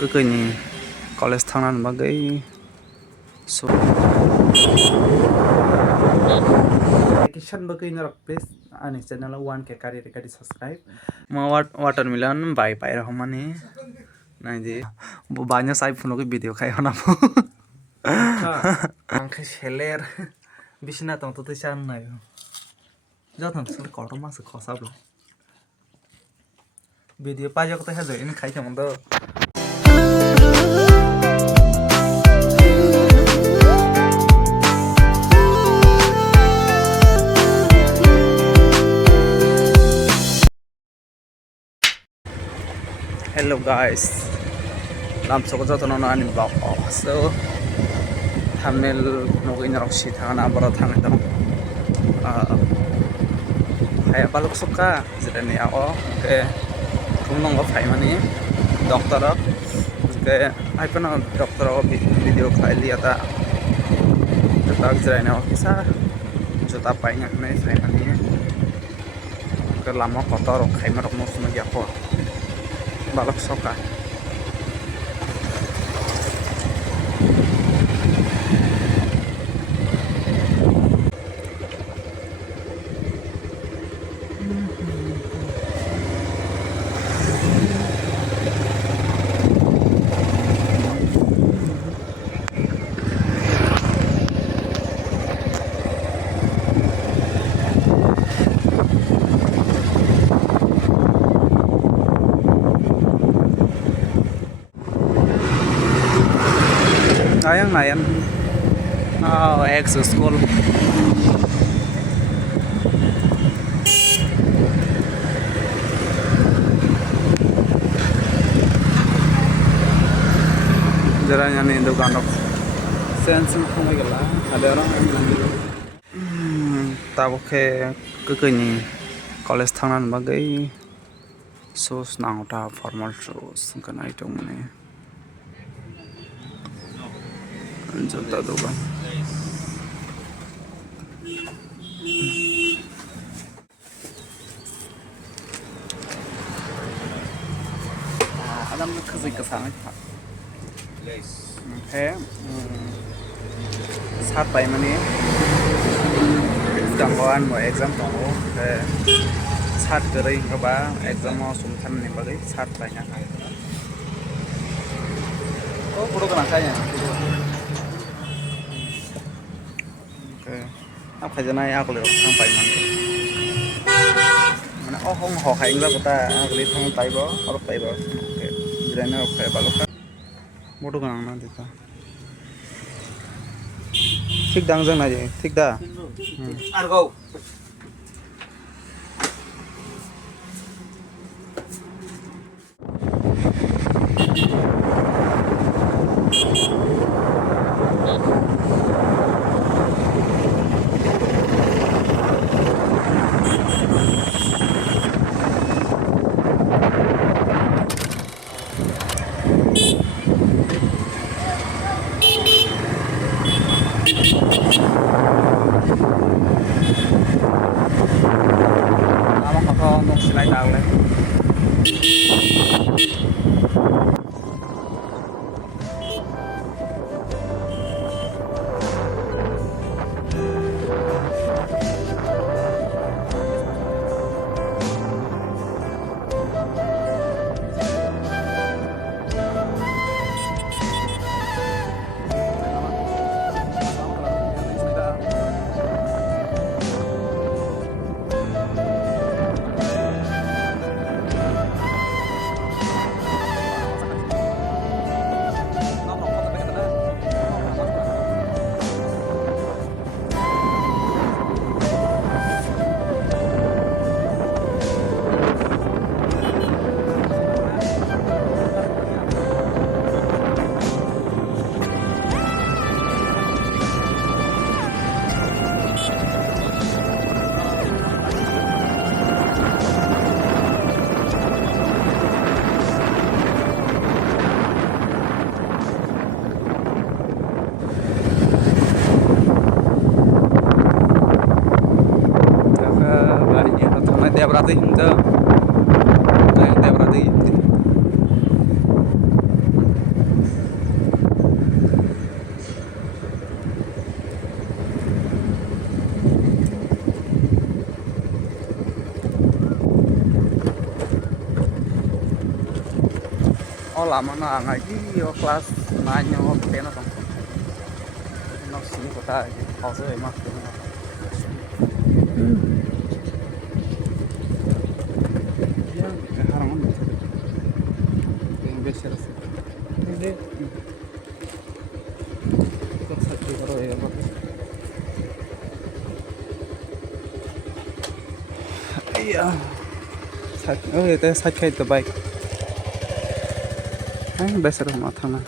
Kekini college tangan bagai so vacation bagai na please ani channel 1K kari subscribe ma watermelon bai pai rahmani nai di banyak sai phone ko video khai hona po angke seler bisna tong to chan nai jo thang sul ko ma se khosa blo video pa jo ko ta ha jai ni khai chang do Hello guys, lam soko joto no ani vlog so thumbnail no in rok si thana baro thang dong phaya baluk sukha Jirania ke thumnong go phai mani doctor ke ai pana doctor video khai li ata tak Jirania kisa jota pai ngak nai phai mani ke lama kotor khai marok no suma ya ko baluk sukha ayang nayan ex school Jirania ni dukan rok sensin khonai gala ada orang tabo ke kekini college thangnan bagai shoes nangta formal shoes kana itong mane jota dukan adam khazai ka sang he sat pai mani jangwan mo exam tongo he sat gerai ba exam mo sumthan ni bagai sat pai na oh puro kana kaya áp khai cho này áp liệu thang phải mình ó không họ hành ra của ta áp liệu thang tay bó áp tay bó ok đây nó phải bảo lúc khác một đôi ngang nó thì ta thích đăng dân này gì thích đa ăn go nó sẽ lại tàu lên berarti itu kayak berarti lama na ngaji yo kelas 9 yo 10 atau nó sini kota aja kalau saya mah ya harangan yang biasa sih ini ikut satu karo ya pak iya oh itu sakit itu baik biasa rumah tanah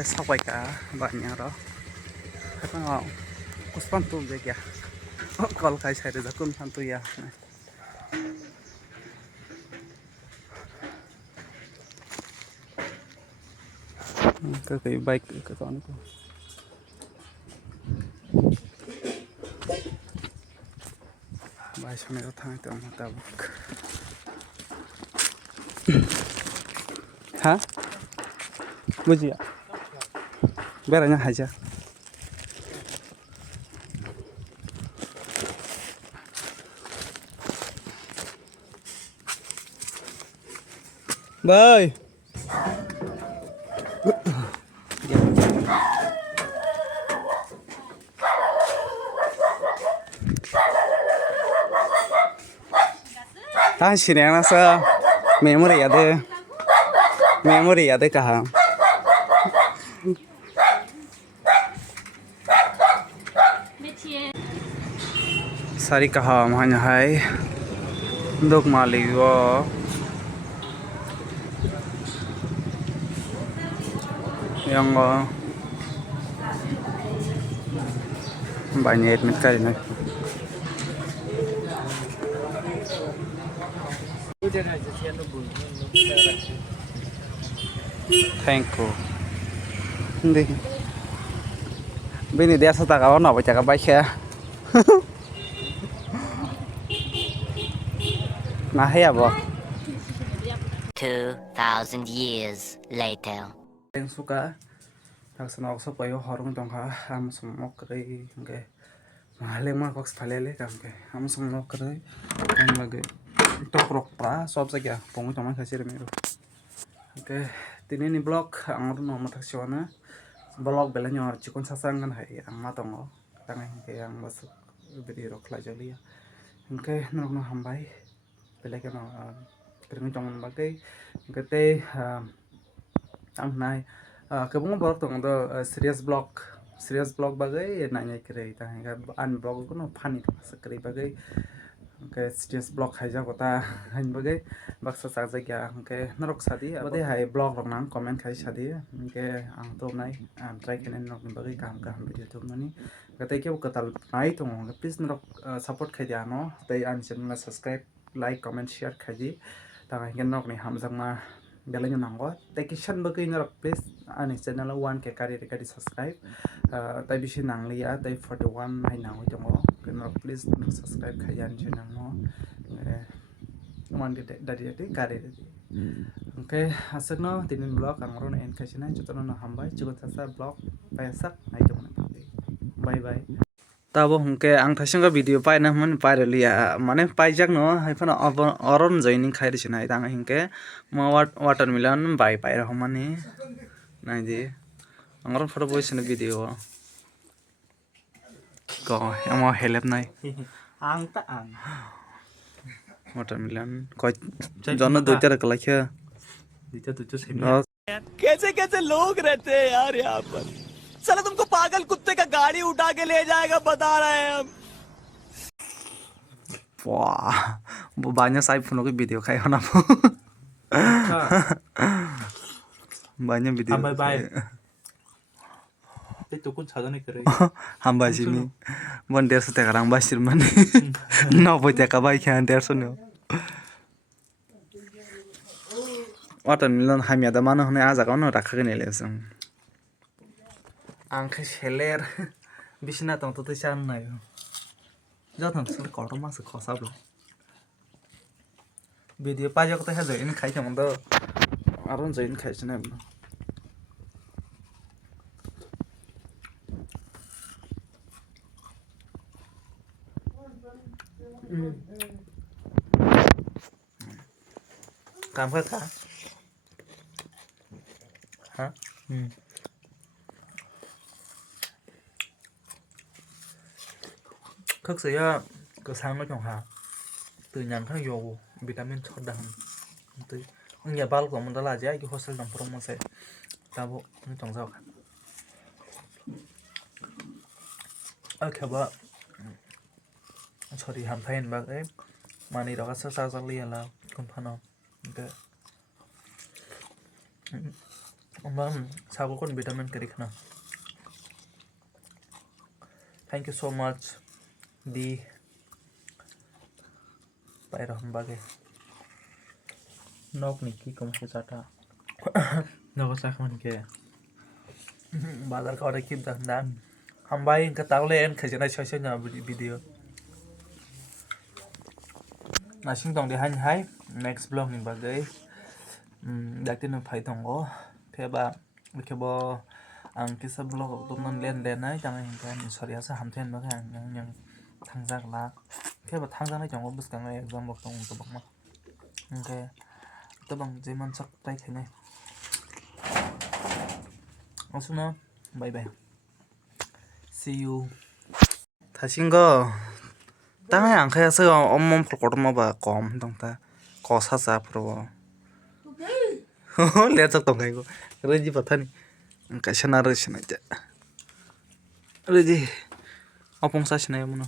sampai ke banyak loh apa nggak kuspan tuh ya kalau kayak saya ada kun pantu ya ke kayak baik ke tahun itu bahasa mereka tang itu mata buk hah buji ya beranya aja bye sini yang nasa memori ada kah sari kah mana hai dok malik go yang banyak mikir ini thank you đi bên này đeo sao ta có nó phải chả có bike xe nah ya bo 2000 years later yang suka laksana okso payo horong tongkha am sumok kre ke mahale ma koks phalele kam ke am sumok kre am lage tok rok pra sob sakya pongu tama khasir mero oke tini ni blog angor no matak siwana blog belanyo chikon sasangan hai ang matongo tangai ke yang masuk video rok lajali oke nok no hambai belake no kering tongon bagai gete ang nai kebungo blog tong do serious blog bagai nanya kere ta an blog ko no phani sakri bagai ke serious blog haja kota han bagai baksa sakja kya ke narok sadi abade hai blog rok nang comment khai sadi ke ang to nai try kenen nok bagai kam video to mani gate ke katal nai tong please narok support khai dia no tai an channel subscribe like comment share khaji ta ngen nok ni hamjang ma belanya nango tekishan bagai narok please ani channel 1k kari subscribe tai bisi nangli ya tai 41 hai nango jongo narok please subscribe khayan channel no man dari kari oke asakno tinin blog angron en khasina jotono no hambai chugo tasa blog payasak nai jongo bye bye tabo hungke ang thasingga video paina man pairaliya mane paijak no haifana oron joining khairi sinai tang hingke ma watermelon bai paira homani nai di angron photo voice ni video ko amo help nai ang ta ang watermelon ko jono duita kalakha dita tu se कैसे कैसे लोग रहते हैं यार यहाँ पर साला तुमको पागल कुत्ते का गाड़ी उठा के ले जाएगा बता रहे हैं हम wah banyak saya puno ke video kayak mana banyak video Hambai bai. Itu kun sadane kere. hamba sini bon 150 টাকা রাং বাসির মানে 90 টাকা বাই খান 150 নো watermelon hamia da mano hone aja kono rakha ne lesung angke seler bisna tong to san nai jothon sur koro mas khosab video pa jok ta ha join khai chamon do aron join khai chane Cảm khát cả. Hả? Khắc sĩ cái sáng nó chồng hả? Từ nhàng khắc vô vitamin cho đằng. Từ nhà bao của mình đó là cái hostel đồng promo sẽ tao nó chồng sao? Okay, but sorry, ham pain bag mani đó sao sao sao liền là con phan không? Okay. Vâng, sao có con vitamin cái nào? Thank you so much. Đi. Tại đó không bagay. Nok niki kung sata. Nó có sao không kìa. Bazar ka order kim dan. Ham bay ka tawle en khajana chha nya video. Na sing tong de han hai next vlog ni bagay. Dak tin phai tong go. Phe ba ke bo ang kisa vlog tum nan len len nai jang hin kan sorry asa ham then ba kan yang thang jak la. Phe ba thang jak nai jang go bus kan exam bok tong to bok ma. Okay. To bang jeman sak tai khane. Also no. Bye bye. See you. 다신 거 땅에 안 가서 엄몸 볼거만 봐. 검 동타. 거 사자 앞으로. 레적 동가 이거. 그러지 버타니. 그러니까 샤나르 시나 이제. 그러지. 어봉 사시나요, 뭐노?